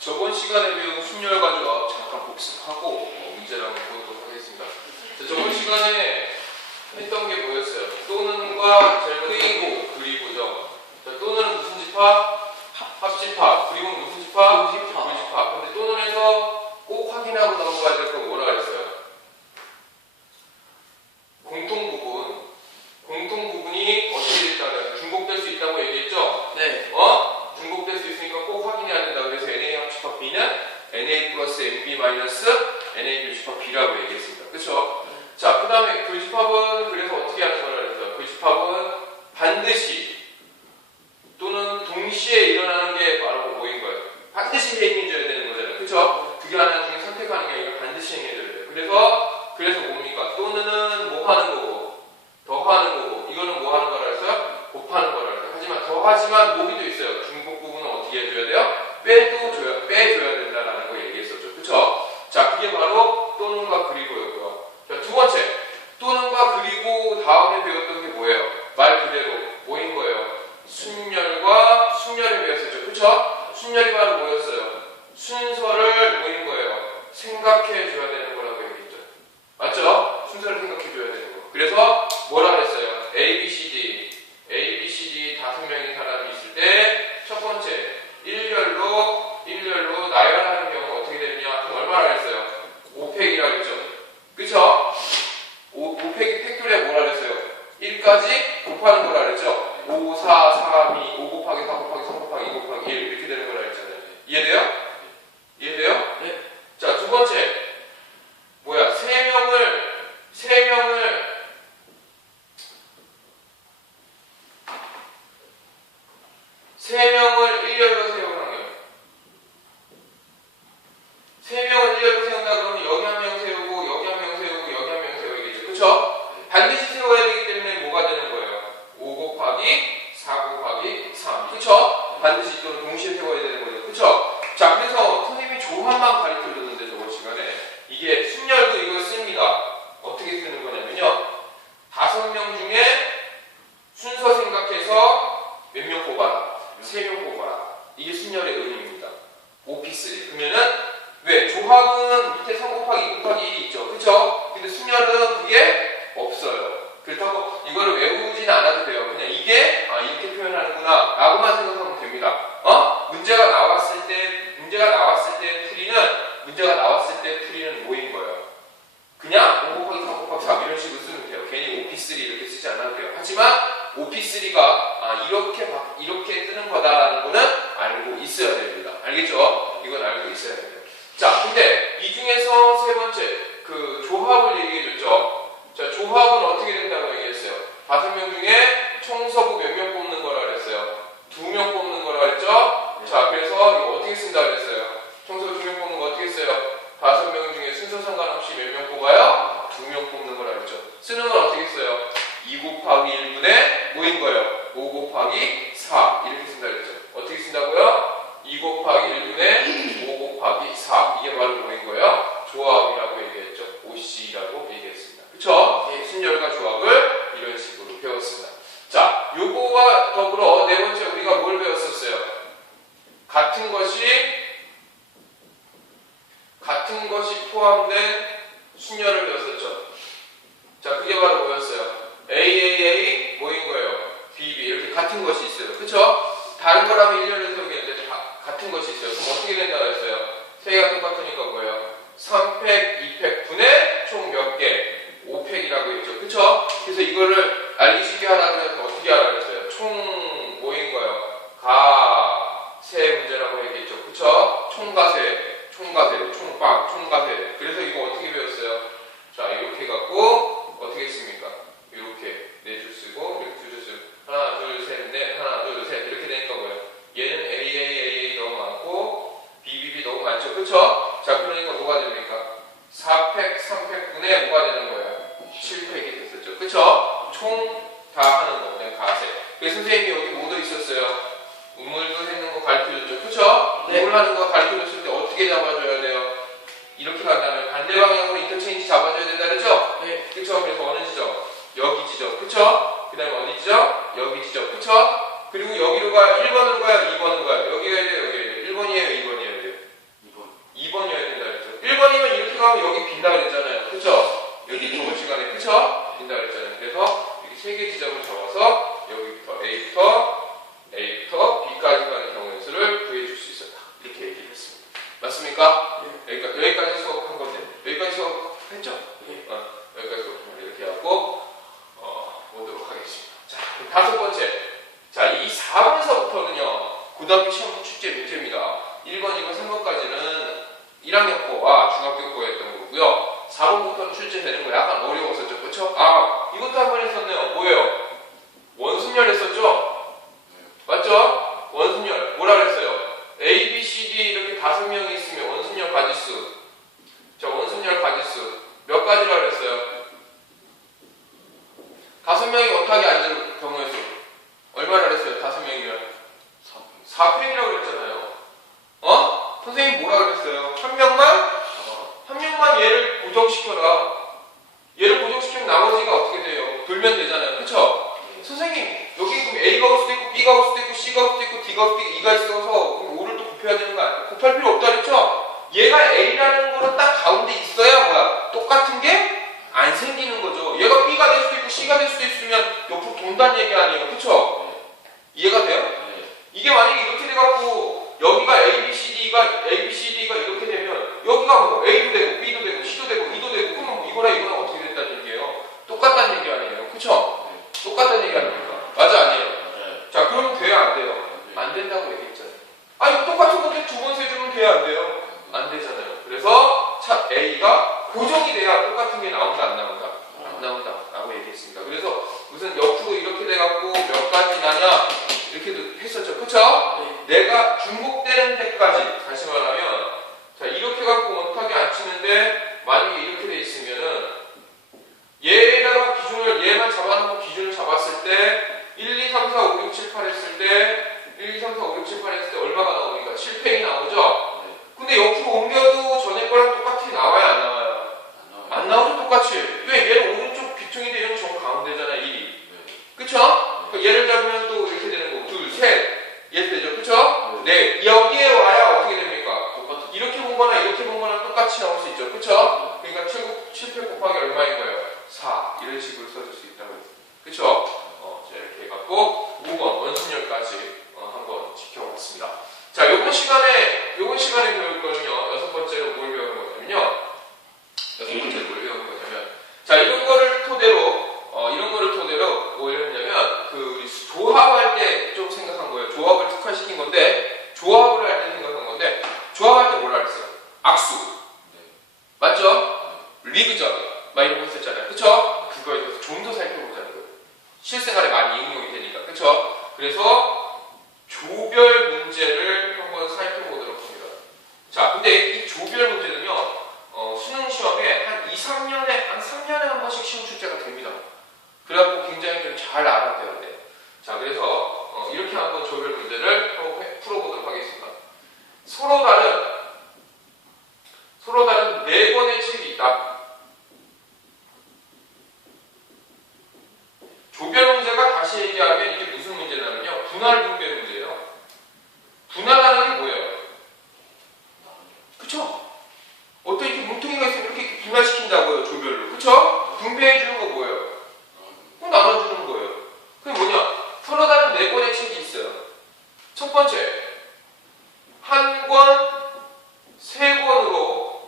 저번 시간에 배운 순열과 조합 잠깐 복습하고 문제를 한번 보도록 하겠습니다. 자, 저번 시간에 했던 게 뭐였어요? 또는과 그리고죠. 자, 또는 무슨 집합? 합집합. 그리고는 무슨 집합? 불집합. 근데 또는에서 꼭 확인하고 넘어가야 될 거 뭐라 그랬어요? 공통부분이 어떻게 됐다면 중복될 수 있다고 얘기했죠? 네. 중복될 수 있으니까 꼭 확인해야 된다. 그래서 NA 합집합 B는 NA 플러스 NB 마이너스 NA 교집합 B라고 얘기했습니다. 그쵸? 자, 그 다음에 교집합은 그래서 어떻게 하는 거라 그랬어요? 교집합은 반드시 또는 동시에 일어나는 게 바로 뭐인 거예요? 반드시 행해줘야 되는 거잖아요. 그쵸? 두 개 하나 중에 선택하는 게 아니라 반드시 행해줘야 돼요. 그래서 뭡니까? 또는 뭐 하는 거고, 더 하는 거고, 이거는 뭐 하는 거라 했어요? 곱하는 거라 했어요. 하지만 더 하지만 모기도 있어요. 중복 부분은 어떻게 해줘야 돼요? 빼줘야 된다라는 거 얘기했었죠. 그쵸? 자, 그게 바로 또는과 그리고였고요. 자, 두 번째. 또는과 그리고 다음에 배웠던 게 뭐예요? 말 그대로 뭐인 거예요? 순열과 순열을 배웠었죠. 그쵸? 순열이 바로 뭐였어요? 순서를 뭐인 거예요? 생각해 줘야 되는 거라고 얘기했죠. 맞죠? 순서를 생각해 줘야 되는 거. 그래서 뭐라 그랬어요? A, B, C, D 다섯 명의 사람이 있을 때 첫 번째 일렬로 나열하는 경우가 어떻게 되느냐? 그럼 얼마나 했어요? 5팩이라고 했죠. 그쵸? 5팩이 팩토리에 뭐라 그랬어요? 1까지 곱하는 거라 그랬죠? 5, 4, 3, 2, 5 곱하기 4 곱하기 3 곱하기 2 곱하기 1 이렇게 되는 거라 그랬잖아요. 이해돼요? 이해돼요? 네. 자, 두 번째 뭐야? 세 명을 일렬로 세우는 세 명을 일렬로 세운다 그러면 여기 한 명 세우고 여기 한 명 세우고 여기 한 명 세워야겠죠. 그쵸? 반드시 세워야 되기 때문에 뭐가 되는 거예요? 5 곱하기 4 곱하기 3. 그쵸? 반드시 또는 동시에 세워야 되는 거죠. 그쵸? 자, 그래서 선생님이 조합만 가르쳐줬는데 저번 시간에 이게 순열도 이거 씁니다. 어떻게 쓰는 거냐면요. 5명 중에 순서 생각해서 몇 명 뽑아라. 3명 뽑아라. 이게 순열의 의미입니다. 5P3. 그러면은 왜? 조합은 밑에 3 곱하기 2 곱하기 1이 있죠. 그쵸? 근데 순열은 그게 없어요. 그렇다고 이거를 외우진 않아도 돼요. 그냥 이게 이렇게 표현하는구나 라고만 생각하면 됩니다. 문제가 나왔을 때 풀이는 뭐인 거예요? 그냥 5 곱하기 3 곱하기 3 이런 식으로 쓰면 돼요. 괜히 5P3 이렇게 쓰지 않아도 돼요. 하지만 5P3가 이렇게 뜨는 거다라는 거는 알고 있어야 됩니다. 알겠죠? 이건 알고 있어야 돼요. 자, 근데 이 중에서 세 번째 그 조합을 얘기해줬죠. 자, 조합은 어떻게 된다고 얘기했어요? 5명 중에 총서부 몇 명 뽑는 거라 그랬어요? 2명 뽑는 거라 그랬죠? 네. 자, 그래서 이거 어떻게 쓴다 그랬어요? 총서부 2명 뽑는 거 어떻게 써요? 5명 중에 순서 상관없이 몇 명 뽑아요? 2명 뽑는 거라 그랬죠. 쓰는 건 어떻게 써요? 2 곱하기 1분의 뭐인 거예요? 5 곱하기 4 이렇게 쓴다 그랬죠. 어떻게 쓴다고요? 2 곱하기 1분의 5 곱하기 4 이게 바로 뭐인 거예요? 조합이라고 얘기했죠. OC라고 얘기했습니다. 그쵸? 순열과 조합을 이런 식으로 배웠습니다. 자, 요거와 더불어 네 번째 우리가 뭘 배웠었어요? 같은 것이 포함된 순열을 배웠었죠. 자, 그게 바로 뭐였어요? AAA 뭐인 거예요? BB 이렇게 같은 것이 있어요. 그쵸? 다른 거라면 1년을 세우겠는데 같은 것이 있어요. 그럼 어떻게 된다고 했어요? 세 개가 똑같으니까 뭐예요? 3팩, 2팩 분의 총 몇 개? 5팩이라고 했죠. 그쵸? 그래서 이거를 알기 쉽게 하라고 해서 어떻게 하라고 했어요? 총 뭐인 거예요? 가세 문제라고 얘기했죠. 그쵸? 총가세, 총가세. 그래서 이거 어떻게 배웠어요? 자, 이렇게 해갖고 어떻게 했습니까? 이렇게 네 줄 쓰고 이렇게 두 줄 쓰고 하나, 둘, 셋, 넷, 하나, 둘, 셋 이렇게 되니까 뭐예요? 얘는 AA 너무 많고 BBB 너무 많죠. 그쵸? 자, 그러니까 뭐가 됩니까? 4팩, 3팩 분의 뭐가 되는 거예요? 7팩이 됐었죠. 그쵸? 총 다 하는 거, 그냥 가세. 그래서 선생님이 여기 뭐도 있었어요? 우물도 했는 거 가르쳐줬죠. 그쵸? 네. 우물 하는 거 가르쳐줬을 때 어떻게 잡아줘야 돼요? 이렇게 간다면 반대 방향으로 인터체인지 잡아줘야 된다 그랬죠? 네. 그쵸? 그래서 어느 지점? 여기 지점. 그쵸? 그 다음에 어디 지점? 여기 지점. 그쵸? 그리고 여기로 가요? 1번으로 가요? 2번으로 가요? 여기가 돼요? 여기가 돼요? 1번이에요? 2번이에요? 시험 출제 문제입니다. 1번, 2번, 3번까지는 1학년 거와 중학교 거였던 거고요. 4번부터는 출제되는 거 약간 어려웠었죠. 그쵸? 아, 이것도 한 번 했었네요. 뭐예요? 원순열 했었죠? 맞죠? 원순열. 뭐라 그랬어요? A, B, C, D 이렇게 5명이 있으면 원순열 가지수. 자, 원순열 가지수. 몇 가지라 그랬어요? 5명이 원탁에 앉은 경우의 수. 얼마나 그랬어요? 5명이면? 4팩이라고 그랬잖아요. 어? 선생님 뭐라 그랬어요? 한 명만 얘를 고정시켜라. 얘를 고정시키면 나머지가 어떻게 돼요? 돌면 되잖아요. 그쵸? 선생님, 여기 그럼 A가 올 수도 있고, B가 올 수도 있고, C가 올 수도 있고, D가 올 수도 있고, E가 있어서 그럼 5를 또 곱해야 되는 거 아니에요? 곱할 필요 없다 그랬죠? 얘가 A라는 거는 딱 가운데 있어야 뭐야? 똑같은 게 안 생기는 거죠. 얘가 B가 될 수도 있고, C가 될 수도 있으면 옆으로 돈다는 얘기 아니에요. 그쵸? 이해가 돼요? 이게 만약에 이렇게 돼갖고 여기가 A, B, C, D가 이렇게 되면 여기가 뭐 A도 되고 B도 되고 C도 되고 E도 되고 그러면 뭐 이거랑 어떻게 됐다는 얘기예요? 똑같다는 얘기 아니에요. 그쵸? 똑같다는 얘기 아닙니까? 맞아 아니에요? 자 그러면 돼요 안 돼요? 안 된다고 얘기했잖아요. 아니 똑같은 건데 2번 세주면 돼요 안 돼요? 안 되잖아요. 그래서 차 A가 고정이 돼야 똑같은 게 나온다 안 나온다? 안 나온다 라고 얘기했습니다. 그래서 무슨 옆으로 이렇게 돼갖고 몇 가지 나냐 이렇게도 했었죠. 그쵸? 내가 중복되는 데까지 다시 말하면 자 이렇게 갖고 원탁에 안 치는데 만약에 이렇게 돼 있으면은 얘에다가 기준을 얘만 잡아놓고 기준을 잡았을 때 1, 2, 3, 4, 5, 6, 7, 8 했을 때 1, 2, 3, 4, 5, 6, 7, 8 했을 때 얼마가 나오니까 7팩이 나오죠? 근데 옆으로 옮겨도 전에 거랑 똑같이 나와요 안 나와요? 안 나오죠 똑같이. 왜? 얘는 오른쪽 귀퉁이 되는 저 가운데잖아요 1이. 그쵸? 예를 들면 또 이렇게 되는 거 둘, 셋 이렇게 되죠. 그쵸? 네. 여기에 와야 어떻게 됩니까? 이렇게 보거나 이렇게 보거나 똑같이 나올 수 있죠. 그쵸? 그러니까 7팩 곱하기 얼마인 거예요? 4 이런 식으로 써줄 수 있다고 했어요. 그쵸? 자, 이렇게 해갖고 5번 원순열까지 한번 지켜봤습니다. 자, 요번 시간에 배울 거는요. 6번째로 뭘 배우는 거냐면요. 6번째로 뭘 배우는 거냐면 자, 이런 거를 토대로 뭐 이랬냐면 우리 조합할 때 좀 생각한 거예요. 조합을 특화시킨 건데 조합을 할 때 생각한 건데 조합할 때 뭐라 그랬어요? 악수 맞죠? 리그전 막 이런 거 했었잖아요. 그쵸? 그거에 대해서 좀 더 살펴보자는 거예요. 실생활에 많이 응용이 되니까. 그쵸? 그래서 조별 문제를 한번 살펴보도록 합니다. 자, 근데 이 조별 문제는요 수능 시험에 한 2, 3년에 한 3년에 한 번씩 시험 출제가 됩니다. 그래갖고 굉장히 좀 잘 알아둬야 돼요. 자, 그래서 이렇게 한번 조별 문제를 한번 풀어보도록 하겠습니다. 서로 다른 4권의 책이 있다. 조별 문제가 다시 얘기하면 이게 무슨 문제냐면요. 분할 분배 문제예요. 분할하는 게 뭐예요? 그쵸? 어떤 이렇게 뭉텅이가 있으면 이렇게 분할시킨다고요. 조별로. 그쵸? 분배해주는 거 뭐예요? 꼭 나눠주는 거예요. 그게 뭐냐? 서로 다른 4권의 책이 있어요. 첫 번째, 한 권, 3권으로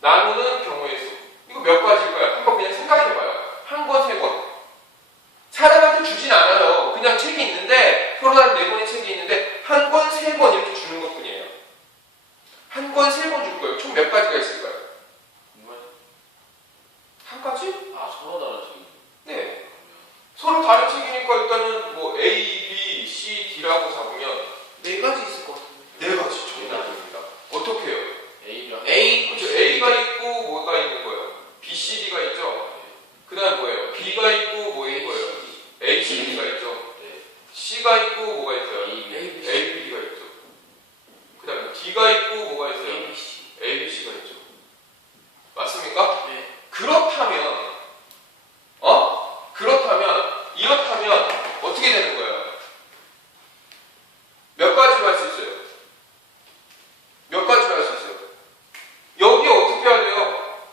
나누는 경우의 수. 이거 몇 가지일까요? 한번 그냥 생각해봐요. 한 권, 3권. 사람한테 주진 않아요. 그냥 책이 있는데, 서로 다른 4권의 책이 있는데, 한 권, 3권 이렇게 주는 것 뿐이에요. 한 권, 3권 줄 거예요. 총 몇 가지가 있을까요? 한 가지? 아, 서로 다른 책이. 네. 서로 다른 책이니까 일단은 뭐 A, B, C, D라고 잡으면 4가지 있을 것 같은데. 4가지 정답입니다. 어떻게 해요? A랑 그렇죠. A가 있고 뭐가 있는 거예요? B, C, D가 있죠. 그 다음 뭐예요? B가 있고 뭐 있는 거예요? A, C, D가 있죠. C가 있고 뭐가 있어요? A, B. A, B, D가 있죠. 그 다음에 D가 있고 뭐가 있어요? A, B, C. A, B, C가 있죠. 맞습니까? 네. 그렇다면 이렇다면 어떻게 되는 거예요? 몇 가지로 할 수 있어요? 몇 가지로 할 수 있어요? 여기 어떻게 해야 돼요?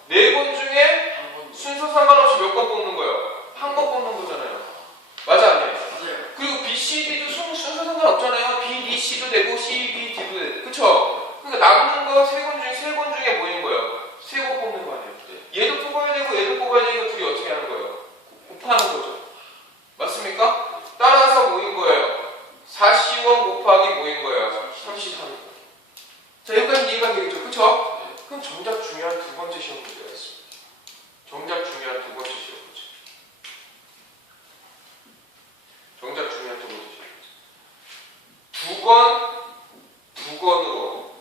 4권 중에 한 번. 순서 상관없이 몇 권 뽑는 거예요? 한 권 뽑는 거잖아요. 맞아 아니에요? 맞아요. 그리고 B, C, D도 순서 상관없잖아요. B, D, C도 되고 C, B, D도 되고 그쵸? 그러니까 남는 거 3권 중에 뭐인 거예요? 3권 뽑는 거 아니에요? 얘도 뽑아야 되고 얘도 뽑아야 되니까 둘이 어떻게 하는 거예요? 곱하는 거죠. 맞습니까? 따라서 뭐인 거예요? 4C1 곱하기 두 건으로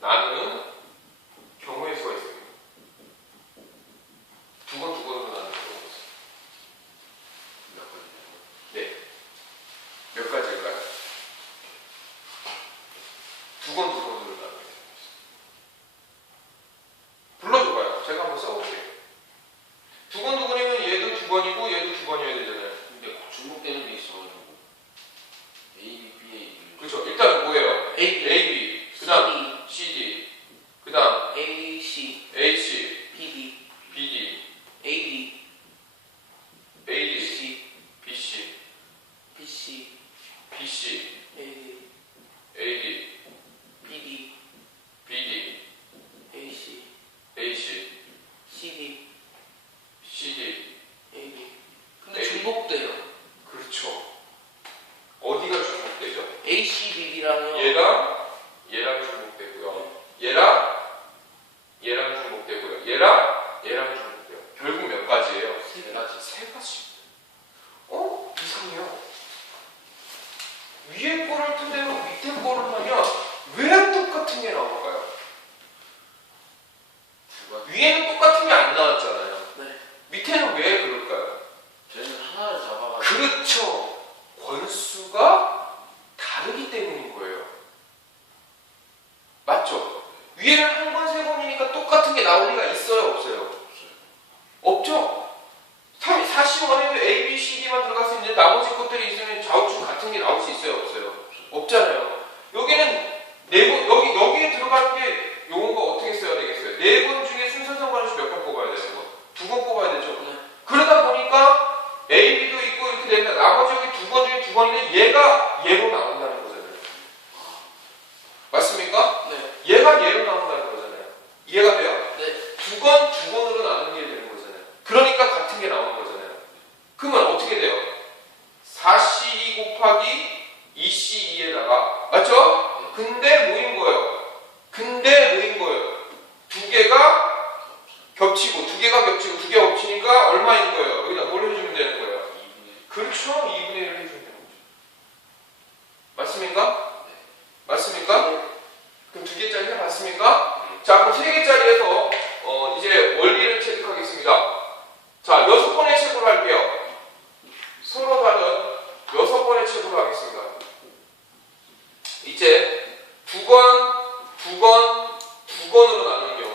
나누는 경우의 수가 있습니다. 두 건으로 나누는 경우가 있습니다. 네. 몇 가지일까요? 두 건으로 나누는 경우가 있습니다. 불러줘봐요. 제가 한번 써볼게요. 두 건이면 얘도 두 건이고 얘도 두 건이어야 되잖아요. 근데 중복되는 게 있어가지고 A, B, B, A, B. 그렇죠. 일단 뭐예요? A, B, A, B, 그 다음 CD, 그 다음 A, C, A, C, B, D, B, D, A, D, A, D, C, B, C, B, C, B, C, A, D, A, D, B, D, B, D, A, C, A, C, C, D, C, D. A, D. 근데 A. 중복돼요. 그렇죠. 어디가 중복되죠? A, C, B, D랑요. 얘랑 중복되고요. 얘랑 중복되고요. 얘랑 중복돼요. 결국 몇 가지예요? 세 가지. 세 가지. 이상해요. 위에 거를 토대로 밑에 거를 하면 왜 똑같은 게 나올까요? 위에는 똑같은 게 안 나왔잖아요. 네. 밑에는 왜 그럴까요? 쟤는 하나를 잡아가지고 그렇죠. 권수가 다르기 때문인 거예요. 맞죠? 위에는 한 번, 세 번이니까 똑같은 게 나올 리가 있어요? 없어요? 없죠? 41에도 A, B, C, D만 들어갈 수 있는데 나머지 것들이 있으면 좌우측 같은 게 나올 수 있어요? 없어요? 없잖아요. 여기는 여기에 들어가는 게 요건 거 어떻게 써야 되겠어요? 네 번 중에 순서상 관수 몇 번 뽑아야 되죠? 두 번 뽑아야 되죠? 네. 그러다 보니까 A, B도 있고 이렇게 되면 나머지 여기 두 번 중에 두 번인데 얘가 얘로 나온다는 거잖아요. 맞습니까? 네. 얘가 얘로 나온다는 거잖아요. 이해가 돼요? 네. 두 건으로 나누는 게 되는 거잖아요. 그러니까 같은 게 나오는 거잖아요. 그러면 어떻게 돼요? 4C2 곱하기 2C2에다가 맞죠? 근데 뭐인 거예요? 두 개가 겹치고 두 개가 겹치니까 얼마인 거예요? 여기다 뭘 해주면 되는 거예요? 그렇죠. 2분의 1을 해주면 되는 거죠. 맞습니까? 맞습니까? 그럼 두 개짜리 해봤습니까? 자, 그럼 세 개짜리에서 이제 원리를 체득하겠습니다. 자, 6번의 책으로 할게요. 서로 다른 6번의 책으로 하겠습니다. 이제 두 건으로 나누는 경우.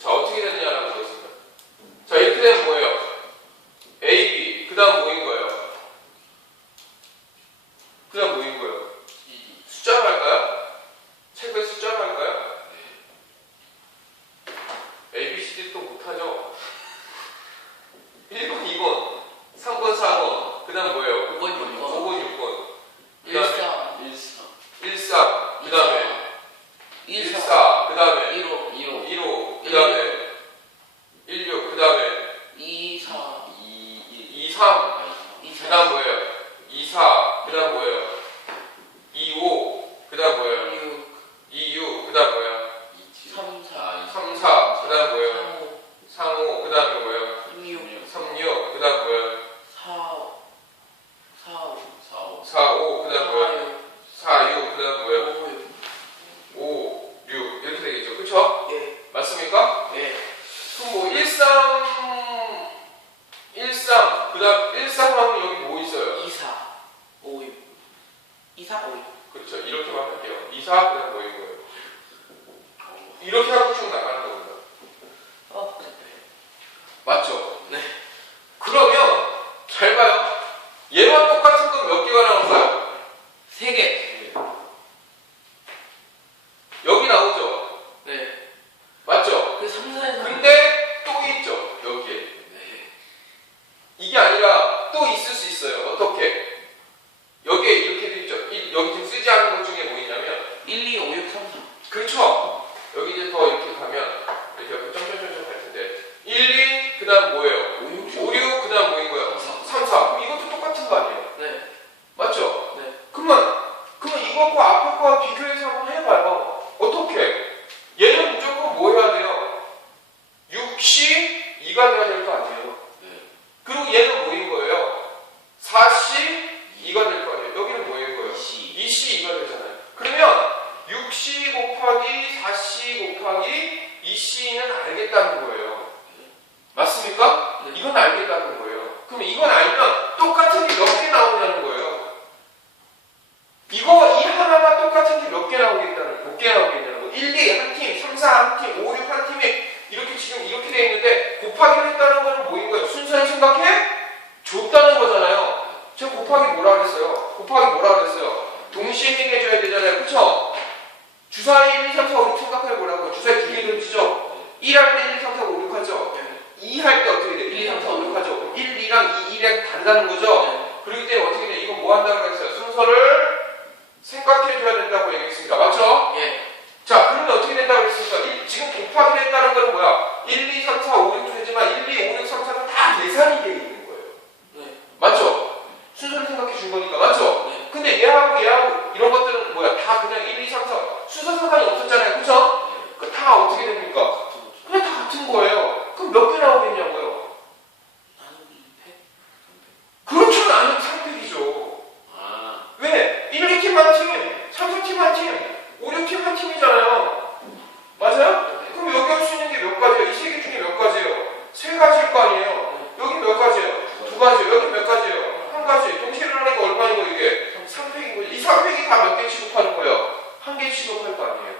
자, 어떻게 되느냐라고 보겠습니다. 자, 이렇게 되면 뭐예요? A, B. 그 다음 뭐인 거예요? 그 다음 뭐인 거예요? 숫자로 할까요? 책을 숫자로 할까요? A, B, C, D 또 못하죠? 1번, 2번, 3번, 4번. 그 다음 뭐예요? 5번, 6번. 5번, 6번. 13, 13. 그 다음에 14, 14. 그 다음에 15, 15. 그 다음에 16. 그 다음에 24, 23. 그 다음 뭐예요? 24. 그 다음 뭐예요? 25. 그 다음 뭐예요? 26, 26. 그 다음 뭐예요? 34, 34. 그 다음 뭐예요? 35, 35. 그 다음에 뭐예요? 36, 36. 그 다음 뭐예요? 45, 45, 45. 그 다음 뭐예요? 46. 그 다음 뭐예요? 56, 5, 6. 이렇게 되겠죠. 그쵸? 예, 맞습니까? 예, 그럼 뭐 13. 그 다음 13하면 여기 뭐 있어요? 24, 56, 24, 56. 그렇죠. 이렇게만 할게요. 24. 그 다음 뭐인 거예요? 이렇게 하고 쭉 나가는 겁니다. 맞죠? 네. 그러면 잘 봐요. 얘와 똑같은 건 몇 개가 나올까요? 3개. 여기 나오죠? 네. 맞죠? 그 3, 4에서. 근데 또 있죠? 여기에. 네. 이게 아니라 또 있을 수 있어요. 어떻게? 여기에 이렇게 돼 있죠? 여기 지금 쓰지 않은 것 중에 뭐 있냐면 1, 2, 5, 6, 3, 4. 그렇죠? 여기 이제 더 이렇게 가면 이렇게 점점점점 갈 텐데 1, 2, 그 다음 뭐예요? 5, 6, 그 다음 뭐인 거예요? 3, 4. 그럼 이것도 똑같은 거 아니에요? 네. 맞죠? 네. 그러면 뭐라 그랬어요? 곱하기 뭐라 그랬어요? 동시에 행해줘야 되잖아요. 그쵸? 주사위 1, 2, 3, 4, 5, 6 생각해 보라고. 주사위 두 개 던지죠? 1 할 때 1, 2, 3, 4, 5, 6 하죠? 2 할 때 어떻게 돼? 1, 2, 3, 4, 5, 6 하죠? 1, 2랑 2, 2랑 다르다는 거죠? 그렇기 때문에 어떻게 돼? 이거 뭐 한다고 했어요? 순서를 생각해줘야 된다고 얘기했습니다. 맞죠? 예. 자, 그러면 어떻게 된다고 그랬습니까? 지금 곱하기 했다는 건 뭐야? 1, 2, 3, 4, 5, 6도 되지만 1, 2, 5, 6, 3, 4는 다 계산이 되어 있는 거예요. 네. 맞죠? 순서를 생각해 준 거니까. 맞죠? 네. 근데 얘하고 이런 것들은 뭐야? 다 그냥 1, 2, 3, 4 순서 상관이 없었잖아요. 그쵸? 그 다 어떻게 됩니까? 그냥 다 같은 거예요. 그럼 몇 개 나오겠냐고요? 나누기 2팩? 그렇죠. 나는 3팩이죠. 아, 왜? 1, 2팀 한 팀, 3, 4팀 한 팀, 5, 6팀 한 팀이잖아요. 맞아요? 그럼 여기 할 수 있는 게 몇 가지예요? 이 세 개 중에 몇 가지예요? 세 가지일 거 아니에요? 여기 몇 가지예요? 두 가지예요. 여기 몇 가지예요? 한 가지. 동시에 일어나니까 얼마인 거예요, 이게? 3팩인 거죠. 이 3팩이 다 몇 개 취급하는 거예요? 한 개 취급할 거 아니에요?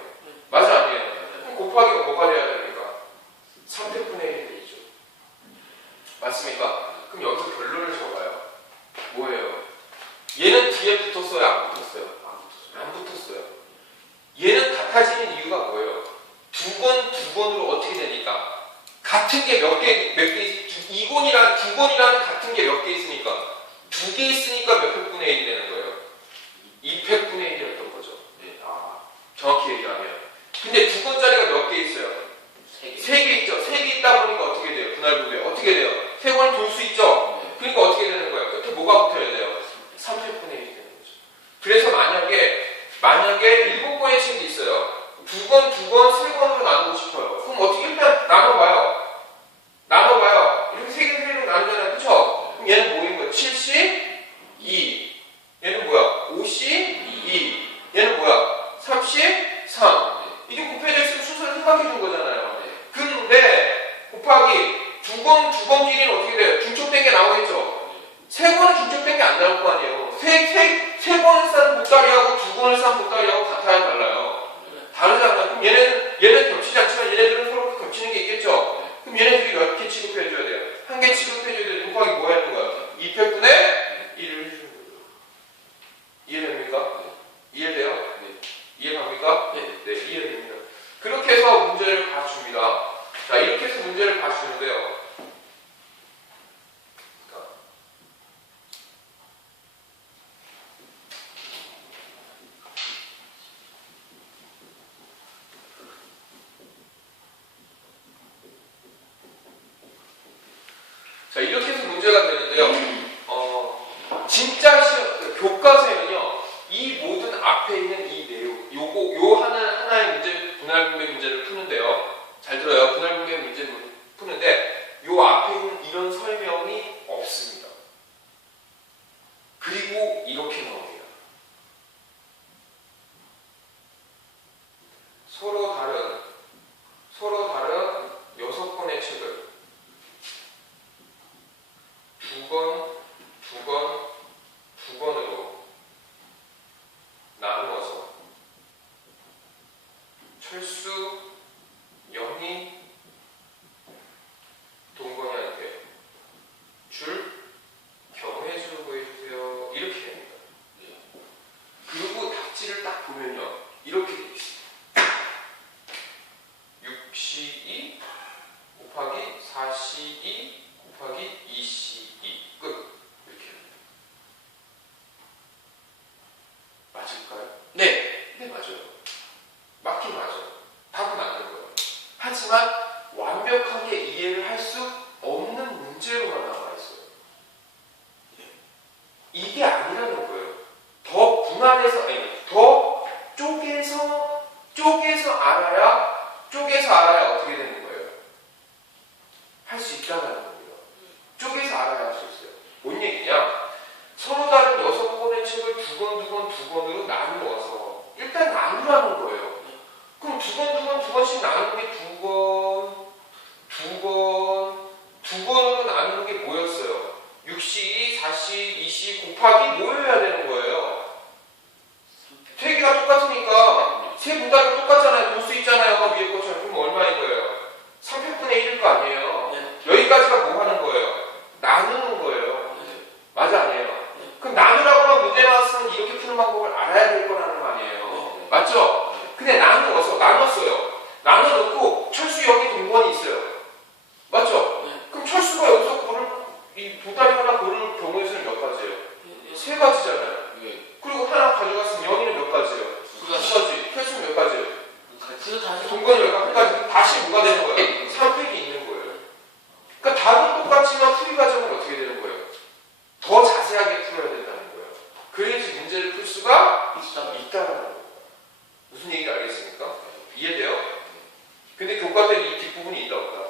맞아, 아니에요? 그럼 곱하기가 뭐가 돼야 됩니까? 3팩분의 1이 되죠. 맞습니까? 그럼 여기서 결론을 적어요. 뭐예요? 얘는 뒤에 붙었어요? 안 붙었어요? 안 붙었어요. 얘는 같아지는 이유가 뭐예요? 두 번으로 어떻게 되니까? 같은 게 몇 개, 두 번이라는 같은 게 몇 개 있으니까? 두 개 있으니까 몇 팩분의 1이 되는 거예요? 2팩분의 1이었던 거죠. 네. 정확히 얘기하면. 근데 두 번짜리가 몇 개 있어요? 세 개 있죠. 세 개 있다 보니까 어떻게 돼요? 분할분배. 어떻게 돼요? 세 번을 돌 수 있죠? 그러니까 어떻게 되는 거예요? 끝에 뭐가 붙어야 돼요? 3팩분의 1이 되는 거죠. 그래서 만약에 7번의 책이 있어요. 두 번, 세 번으로 나누고 싶어요. 그럼 어떻게 일단 나눠봐요. 이렇게 세 개로 나누잖아요. 그쵸? 그럼 얘는 뭐인 거예요? 7C2. 얘는 뭐야? 5C2. 얘는 뭐야? 3C3. 이게 곱해져 있으면 순서를 생각해 준 거잖아요. 근데 곱하기 두 번끼리는 어떻게 돼요? 중첩된 게 나오겠죠? 세 번은 중첩된 게 안 나올 거 아니에요. 세 번을 싼 보따리하고 두 번을 싼 보따리하고 같아야 달라요. 다르잖아요. 그럼 얘는 겹치지 않지만 얘네들은 서로 겹치는 게 있겠죠? 그럼 얘네들이 몇 개 취급해줘야 돼요? 한 개 취급해줘야 돼요. 곱하기 뭐 하는 거야? 2팩분의 1을 해주는 거예요. 이해됩니까? 이해돼요? 네. 이해갑니까? 네, 이해됩니다. 그렇게 해서 문제를 봐줍니다. 자, 이렇게 해서 문제를 봐주는데요. 자, 이렇게 해서 문제가 되는데요. 진짜 교과서에는요, 이 모든 앞에 있는 이 내용, 요 하나의 문제, 분할분배 문제를 푸는데요. 잘 들어요. 분할분배 문제를 푸는데, 요 앞에 있는 이런 설명이 없습니다. 그리고 이렇게 나옵니다. 서로 다른 6권의 책을 두 번으로 나누어서 철수, 영희, 동건이한테 경혜주 구해주세요. 이렇게 됩니다. 그리고 답지를 딱 보면요. 이렇게 되어 있습니다. 6C2 곱하기 4C2 곱하기 2C2 끝. 이렇게 합니다. 맞을까요? 네. 네, 맞아요. 맞긴 맞아요. 답은 맞는 거예요. 하지만 완벽하게 이해를 할 수 없는 문제로만 나와 있어요. 이게 아니라는 거예요. 더 분할해서, 더 쪼개서 알아야 어떻게 되는 거예요? 할 수 있다는 겁니다. 쪼개서 알아야 할 수 있어요. 뭔 얘기냐? 서로 다른 6권의 책을 두 번으로 나누어서 일단 나누라는 거예요. 그럼 두 번씩 나누는 게 두 번으로 나누는 게 뭐였어요? 6C, 4C, 2C 곱하기 뭐여야 되는 거예요? 세 개가 똑같으니까 세 분달이 똑같잖아요. 볼 수 있잖아요. 위에 것처럼. 그럼 얼마인 거예요? 3팩분의 1일 거 아니에요? 여기까지가 뭐 하는 거예요? 나누는 거예요. 맞아, 아니에요? 그럼 나누라고 너네 나왔으면 이렇게 푸는 방법을 알아야 될 거라는 말이에요. 맞죠? 근데 나눴어요. 나눠놓고 철수 0이 동번이 있어요. 맞죠? 네. 그럼 철수가 여기서 고를 이 두 다리 하나 고를 경우의 수는 몇 가지예요? 세 가지잖아요. 예. 그리고 하나 가져갔으면 0이는 몇 가지예요? 두 두 가지. 가지. 횟수는 몇 가지예요? 같이 다시 동번이 몇 가지? 다시 뭐가 되는 거예요? 3팩이 있는 거예요. 그러니까 답은 똑같지만 풀이 과정은 어떻게 되는 거예요? 더 자세하게 풀어야 된다는 거예요. 그래야지 문제를 풀 수가 있다는 거예요. 무슨 얘기인지 알겠습니까? 이해돼요? 근데 교과서에 이 뒷부분이 있다 없다?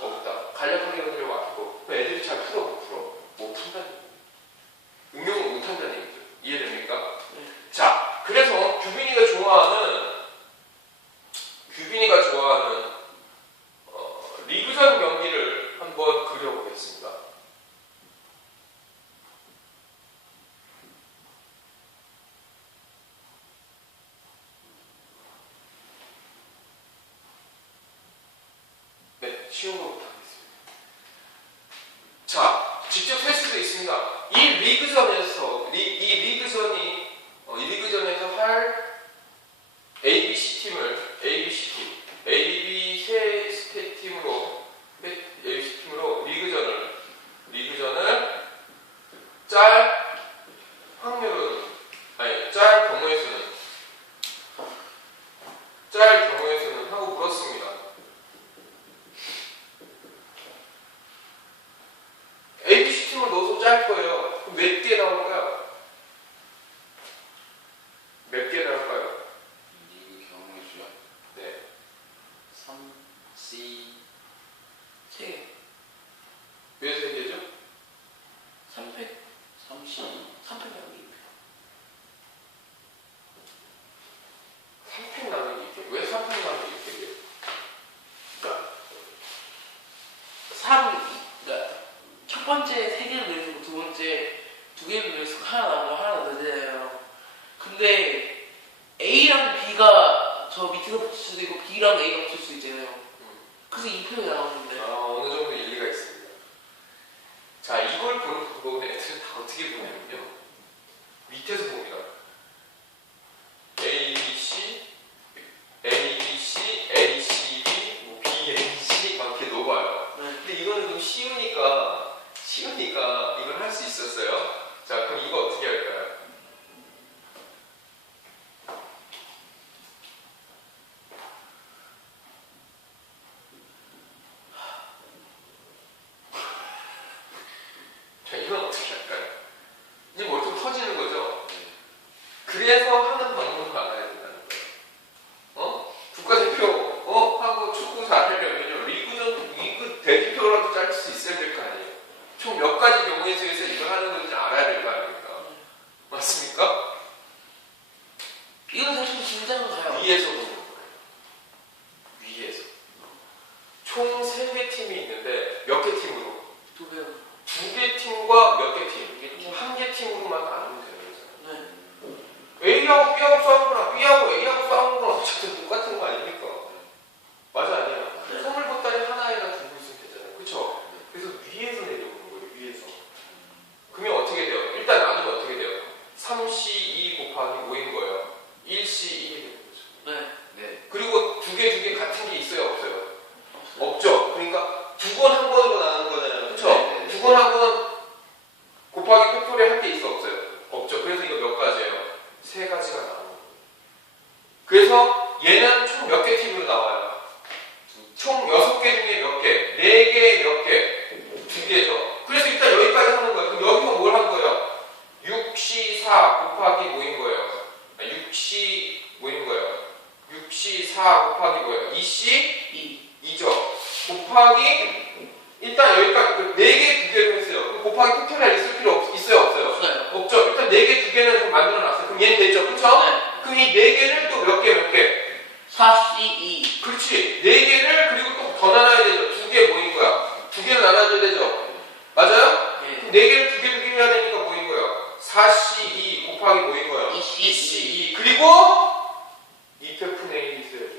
없다. 간략하게 그냥 맡기고 그럼 애들이 잘 풀어 못 풀어? 못 푼다는 얘기예요. 응용을 못 한다는 얘기죠. 이해됩니까? 네. 자, 그래서 규빈이가 좋아하는 리그전 경기를 한번 그려보겠습니다. 네, 쉬운 거부터 하겠습니다. 자, 직접 할 수도 있습니다. 이 리그전에서 이 리그전에서 할 ABC 팀을 ABB 세 팀으로 ABC 팀으로 리그전을 짤 확률은 짤 경우의 수는 하고 물었습니다. ABC 팀을 넣어서 짤 거예요. 그럼 몇 개 나올까요? 몇 개 나올까요? 리그 경우의 수요? 네. 3C 세 몇 세 개죠? 3팩 3C 3팩 여기 3팩 나누기 2팩? 왜 3팩 나누기 2팩이에요? 그러니까 3 그러니까 첫 번째 3개를 늘리고 두 번째 2개를 늘리고 하나 남고 하나 늘리잖아요. 근데 A랑 B가 저 밑에서 붙일 수도 있고 B랑 A가 붙일 수 있잖아요. 그래서 2팩이 나오는데 어느 정도 일리가 있습니다. 자, 이걸 보는 방법은 애들은 다 어떻게 보냐면요. 밑에서 봅니다. A, B, C, 뭐 B, A, C 막 이렇게 넣어봐요. 네. 근데 이거는 좀 쉬우니까 이걸 할 수 있었어요. 자, 그럼 이거 어떻게 할까요? 자, 이건 어떻게 할까요? 이제 뭐 좀 터지는 거죠? 그래서 하는 방법을 알아야 된다는 거예요. 국가대표, 하고 축구 잘하려면요, 리그 대표라도 짤 수 있어야 될 거 아니에요? 총 몇 가지 경우의 수에서 이걸 하는 건지 알아야 될 거 아닙니까? 맞습니까? 이건 사실 진짜로 가요. 위에서 보는 거예요. 위에서. 총 3개 팀이 있는데, 몇 개 팀으로? 2배. 2개 팀과 몇 개 팀? 1개 팀으로만 나누면 되는 거잖아요. 네. A하고 B하고 싸우는 거랑 B하고 A하고 싸우는 거랑 어쨌든 똑같은 거 아닙니까? 맞아, 아니에요? 네. 선물 보따리 하나에다 두고 있으면 되잖아요. 그쵸? 그래서 위에서 내려오는 거예요, 위에서. 그러면 어떻게 돼요? 일단 나누면 어떻게 돼요? 3C2 곱하기 5인 거예요. 1C 1이 되는 거죠. 네. 네. 그리고 두 개 같은 게 있어요, 없어요? 없죠? 그러니까 두 번 한 번으로 나누는 거잖아요. 그쵸? 네, 네. 두 번 한 번 곱하기 팩토리얼 할 게 있어, 없어요? 없죠. 그래서 이거 몇 가지예요? 3가지가 나오는 거예요. 그래서 얘는 총 몇 개 팀으로 나와요? 총 6개 중에 몇 개? 4개 몇 개? 2개죠. 그래서 일단 여기까지 하는 거예요. 그럼 여기서 뭘 한 거예요? 6C4 곱하기 뭐인 거예요? 6C 뭐인 거예요? 6C4 곱하기 뭐예요? 2C 2죠. 곱하기 일단 여기까지 4개 2개로 했어요. 그럼 곱하기 팩토리얼 있을 필요 있어요? 없어요? 없어요. 없죠. 일단 4개 2개는 만들어 놨어요. 그럼 얘는 됐죠. 그쵸? 네. 그럼 이 4개를 또 몇 개? 4C2. 그렇지. 4개를 그리고 또 더 나눠야 되죠. 2개 뭐인 거야? 2개를 나눠줘야 되죠. 맞아요? 네. 4개를 2개 해야 되니까 뭐인 거야? 4C2 곱하기 뭐인 거야? 2C2. 그리고 2팩분의 1이 있어야죠.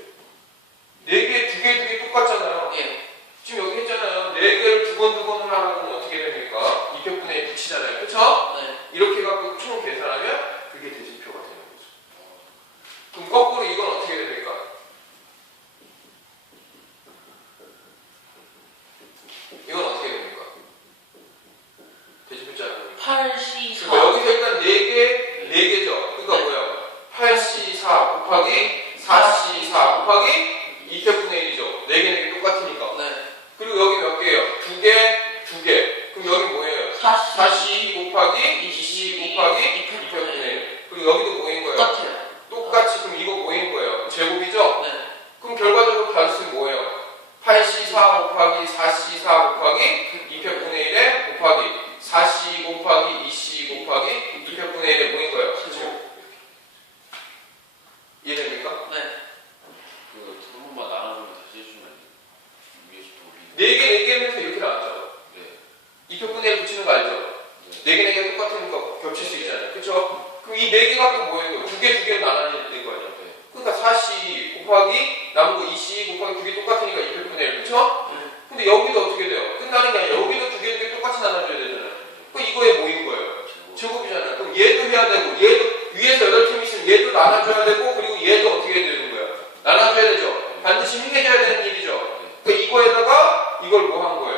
4개, 2개 똑같잖아요. 예. 지금 여기 했잖아요. 4개를 두 번을 하면 어떻게 됩니까? 2팩분의 1 붙이잖아요. 그쵸? 네. 이렇게 해갖고 총 계산하면 곱하기 4C4 곱하기 2편분의 1이죠. 4개 똑같으니까. 네. 그리고 여기 몇 개예요? 2개, 2개. 그럼 여기 뭐예요? 4C 곱하기 2C 곱하기 2편분의 1. 그리고 여기도 뭐인 거예요? 똑같아요. 똑같이. 그럼 이거 뭐인 거예요? 제곱이죠? 네. 그럼 결과적으로 받았으면 뭐예요? 8C4 곱하기 4C4 곱하기 2편분의 1에 곱하기 4C 곱하기 2C 곱하기 2편분의 1에 뭐인 거예요? 제곱. 이해됩니까? 네. 그 한 번만 나눠주면 다시 해주면 안 돼요? 위에서부터 올리는 4개, 4개 하면서 이렇게 나왔죠? 네. 2편분의 1 붙이는 거 알죠? 4개, 4개 똑같으니까 겹칠 수 있잖아요. 그쵸? 그럼 이 4개가 또 뭐예요? 2개, 2개로 나눠지는 거 아니에요? 그러니까 4C 곱하기 남은 거 2C 곱하기 2개 똑같으니까 2편분의 1. 그쵸? 네. 근데 여기도 어떻게 돼요? 끝나는 게 아니라 여기도 2개, 2개 똑같이 나눠줘야 되잖아요. 그럼 이거에 뭐인 거예요? 제곱이잖아요. 그럼 얘도 해야 되고, 얘도, 위에서 8팀이 있으면 얘도 나눠줘야 되고, 그리고 얘도 어떻게 해야 되는 거예요? 나눠줘야 되죠? 반드시 행해줘야 되는 일이죠? 그러니까 이거에다가 이걸 뭐 한 거예요?